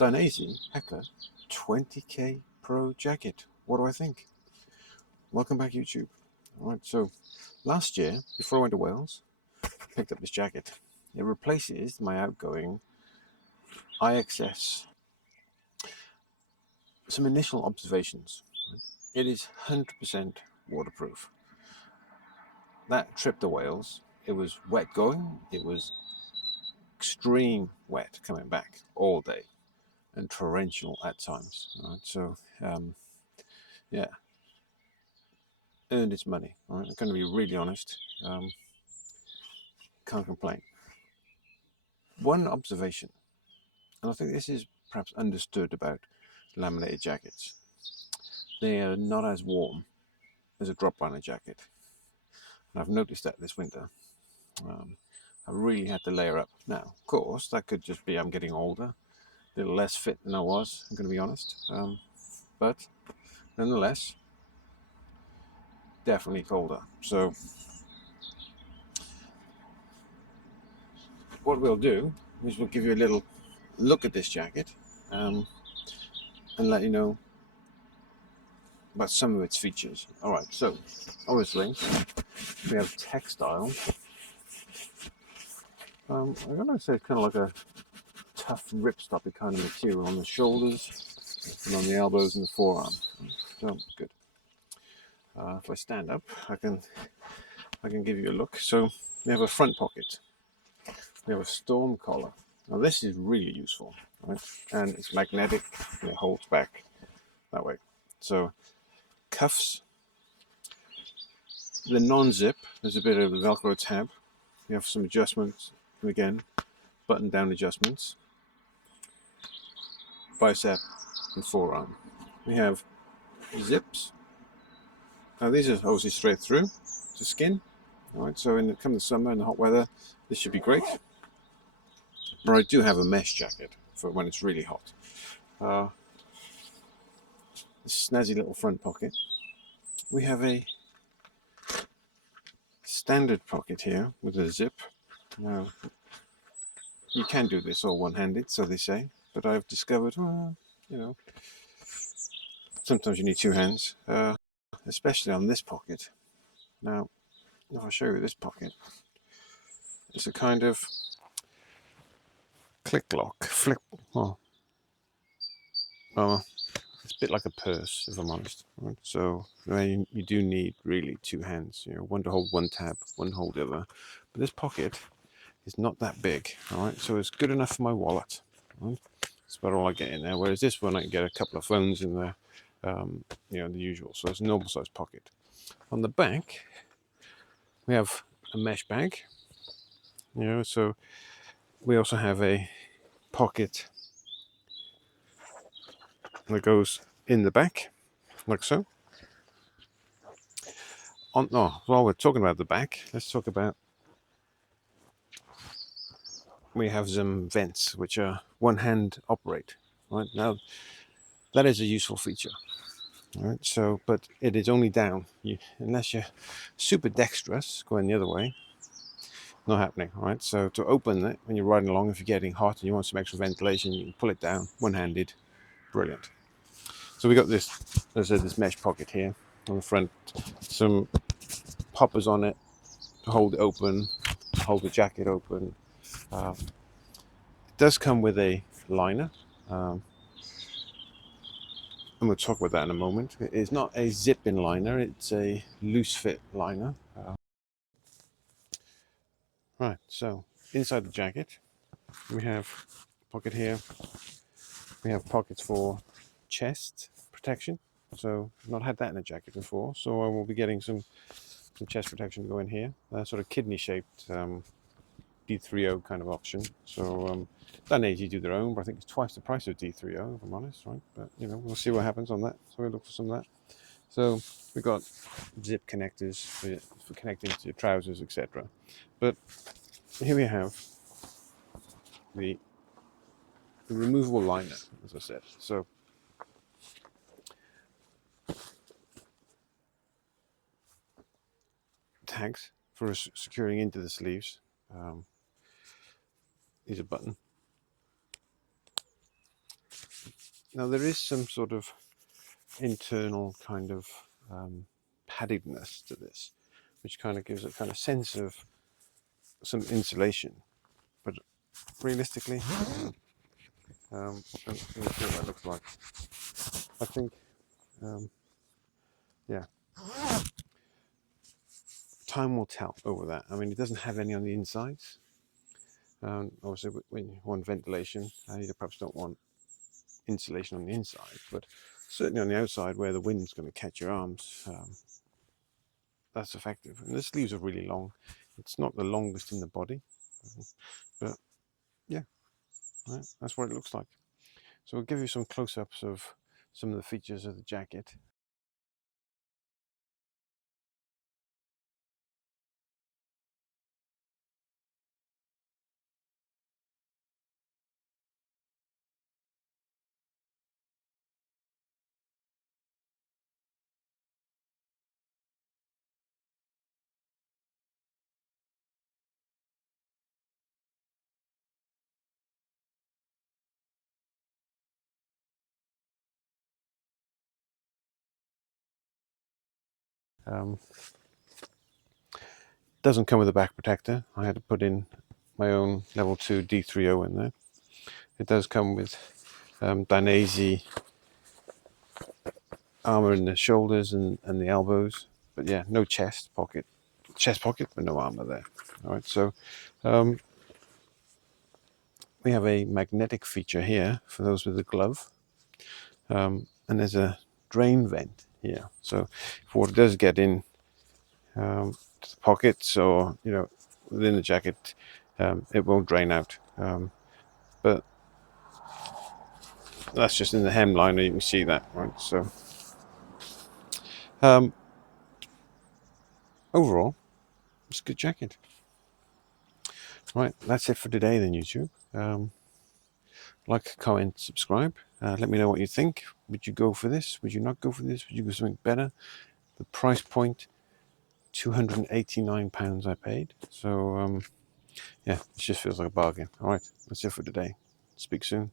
Dainese Hekla 20k Pro jacket. What do I think? Welcome back, YouTube. Alright, so last year, before I went to Wales, I picked up this jacket. It replaces my outgoing IXS. Some initial observations. It is 100% waterproof. That trip to Wales, it was wet going, it was extreme wet coming back all day, and torrential at times. Right? So, yeah, earned its money. Right? I'm going to be really honest. Can't complain. One observation, and I think this is perhaps understood about laminated jackets. They are not as warm as a drop liner jacket. And I've noticed that this winter. I really had to layer up. Now, of course, that could just be I'm getting older, a little less fit than I was, I'm going to be honest. But nonetheless, definitely colder. So what we'll do is we'll give you a little look at this jacket and let you know about some of its features. All right, so obviously we have textile. I'm going to say it's kind of like a tough ripstoppy kind of material on the shoulders and on the elbows and the forearm. So good. If I stand up, I can give you a look. So we have a front pocket. We have a storm collar. Now this is really useful, right? And it's magnetic and it holds back that way. So cuffs, the non-zip, there's a bit of a Velcro tab. We have some adjustments, again, button down adjustments, bicep and forearm. We have zips. Now these are obviously straight through to skin. All right, so come the summer and the hot weather, this should be great. But I do have a mesh jacket for when it's really hot. This snazzy little front pocket. We have a standard pocket here with a zip. Now, you can do this all one-handed, so they say, but I've discovered, sometimes you need two hands, especially on this pocket. Now, if I show you this pocket, it's a kind of click lock, flip. It's a bit like a purse, if I'm honest. Right? So you do need really two hands, one to hold one tab, one to hold the other. But this pocket is not that big, all right? So it's good enough for my wallet. Right? That's about all I get in there. Whereas this one, I can get a couple of phones in there, the usual. So it's a normal size pocket. On the back, we have a mesh bag. So we also have a pocket that goes in the back, like so. While we're talking about the back, let's talk about, we have some vents which are one hand operate. Right now, that is a useful feature. All right, so but it is only down. Unless you're super dexterous, going the other way, not happening. All right, so to open it when you're riding along, if you're getting hot and you want some extra ventilation, you can pull it down one-handed. Brilliant. So we got this, as I said, this mesh pocket here on the front, some poppers on it to hold it open, hold the jacket open. It does come with a liner, and we'll talk about that in a moment. It's not a zip-in liner, it's a loose fit liner. Right, so inside the jacket we have a pocket here. We have pockets for chest protection, so I've not had that in a jacket before, so I will be getting some chest protection to go in here. Sort of kidney shaped D3O kind of option. So Dainese do their own, but I think it's twice the price of D3O, if I'm honest, right? But we'll see what happens on that. So we'll look for some of that. So we've got zip connectors for connecting to your trousers, etc. But here we have the removable liner, as I said. So tags for securing into the sleeves. Here's a button. Now there is some sort of internal kind of paddedness to this, which kind of gives a kind of sense of some insulation. But realistically, let me see what that looks like. I think, yeah, time will tell over that. I mean, it doesn't have any on the insides. Obviously, when you want ventilation, you perhaps don't want insulation on the inside, but certainly on the outside where the wind's going to catch your arms, that's effective. And the sleeves are really long. It's not the longest in the body, but yeah, right, that's what it looks like. So we'll give you some close-ups of some of the features of the jacket. Um, doesn't come with a back protector. I had to put in my own level 2 D30 in there. It does come with Dainese armor in the shoulders and the elbows, but yeah, no chest pocket, but no armor there. All right, so we have a magnetic feature here for those with a glove, and there's a drain vent here. So if water does get in to the pockets or within the jacket, it won't drain out. But that's just in the hemliner. You can see that, right? So overall, it's a good jacket. Right, that's it for today then, YouTube. Like, comment, subscribe. Let me know what you think. Would you go for this? Would you not go for this? Would you go something better? The price point, £289 I paid. So yeah, it just feels like a bargain. All right, that's it for today. Speak soon.